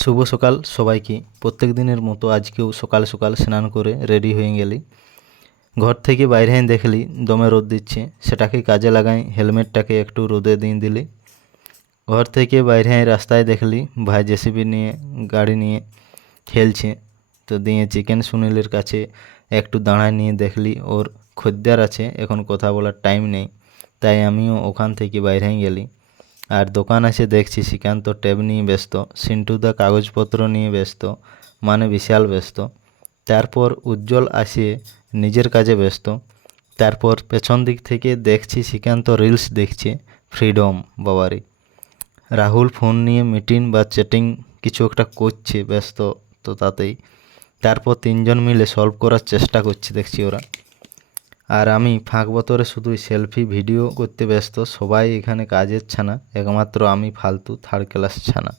শুভ সকাল সবাইকে। প্রত্যেক দিনের মতো আজকেও সকাল সকাল স্নান করে রেডি হয়ে গেলি। ঘর থেকে বাইরে দেখলি দমে রোদ দিচ্ছে, সেটাকে কাজে লাগাই, হেলমেটটাকে একটু রোদে দিয়ে দিলি। ঘর থেকে বাইরে রাস্তায় দেখলি ভাই জেসিবি নিয়ে গাড়ি নিয়ে খেলছে, তো দিয়ে চিকেন সুনীলের কাছে একটু দাঁড়ায় নিয়ে দেখলি ওর খদ্দের আছে, এখন কথা বলার টাইম নেই, তাই আমিও ওখান থেকে বাইরে গেলি। আর দোকান আছে দেখছি শ্রীকান্ত ট্যাব নিয়ে ব্যস্ত, সিন্টুদা কাগজপত্র নিয়ে ব্যস্ত, মানে বিশাল ব্যস্ত। তারপর উজ্জ্বল আসে নিজের কাজে ব্যস্ত। তারপর পেছন দিক থেকে দেখছি শ্রীকান্ত রিলস দেখছে, ফ্রিডম বাবারি। রাহুল ফোন নিয়ে মিটিং বা চ্যাটিং কিছু একটা করছে, ব্যস্ত তো তাতেই। তারপর তিনজন মিলে সলভ করার চেষ্টা করছে দেখছি ওরা। আর আমি ফাঁক বতরে শুধুই সেলফি ভিডিও করতে ব্যস্ত। সবাই এখানে কাজের ছানা, একমাত্র আমি ফালতু থার্ড ক্লাস ছানা।